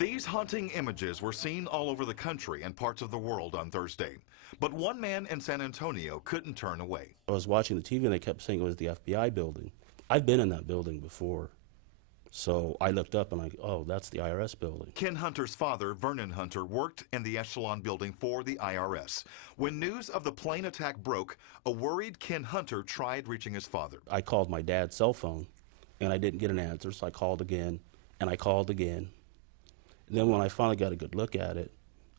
These haunting images were seen all over the country and parts of the world on Thursday. But one man in San Antonio couldn't turn away. I was watching the TV and they kept saying it was the FBI building. I've been in that building before. So I looked up and oh, that's the IRS building. Ken Hunter's father, Vernon Hunter, worked in the Echelon building for the IRS. When news of the plane attack broke, a worried Ken Hunter tried reaching his father. I called my dad's cell phone and I didn't get an answer, so I called again and I called again. And then when I finally got a good look at it,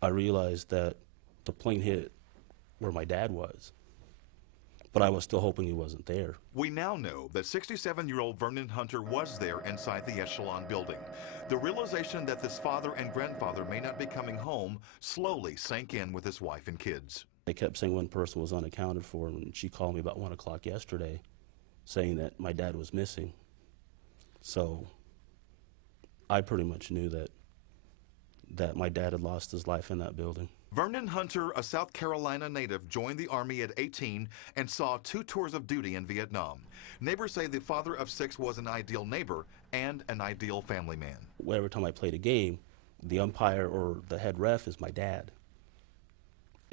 I realized that the plane hit where my dad was. But I was still hoping he wasn't there. We now know that 67-year-old Vernon Hunter was there inside the Echelon building. The realization that this father and grandfather may not be coming home slowly sank in with his wife and kids. They kept saying one person was unaccounted for, and she called me about 1 o'clock yesterday saying that my dad was missing. So I pretty much knew that my dad had lost his life in that building. Vernon Hunter, a South Carolina native, joined the Army at 18 and saw 2 tours of duty in Vietnam. Neighbors say the father of 6 was an ideal neighbor and an ideal family man. Every time I played a game, the umpire or the head ref is my dad.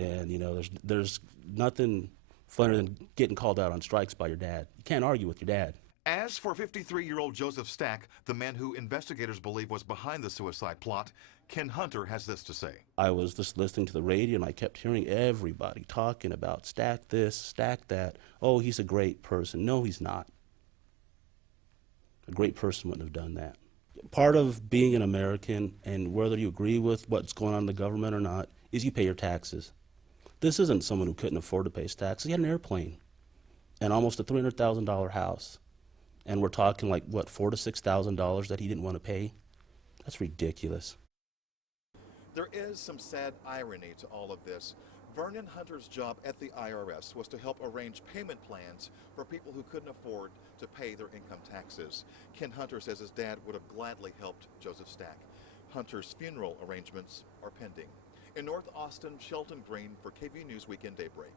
And, you know, there's nothing funner than getting called out on strikes by your dad. You can't argue with your dad. As for 53-year-old Joseph Stack, the man who investigators believe was behind the suicide plot, Ken Hunter has this to say. I was just listening to the radio and I kept hearing everybody talking about Stack this, Stack that. Oh, he's a great person. No, he's not. A great person wouldn't have done that. Part of being an American, and whether you agree with what's going on in the government or not, is you pay your taxes. This isn't someone who couldn't afford to pay his taxes. He had an airplane and almost a $300,000 house. And we're talking like, what, $4,000 to $6,000 that he didn't want to pay? That's ridiculous. There is some sad irony to all of this. Vernon Hunter's job at the IRS was to help arrange payment plans for people who couldn't afford to pay their income taxes. Ken Hunter says his dad would have gladly helped Joseph Stack. Hunter's funeral arrangements are pending. In North Austin, Shelton Green for KVUE News Weekend Daybreak.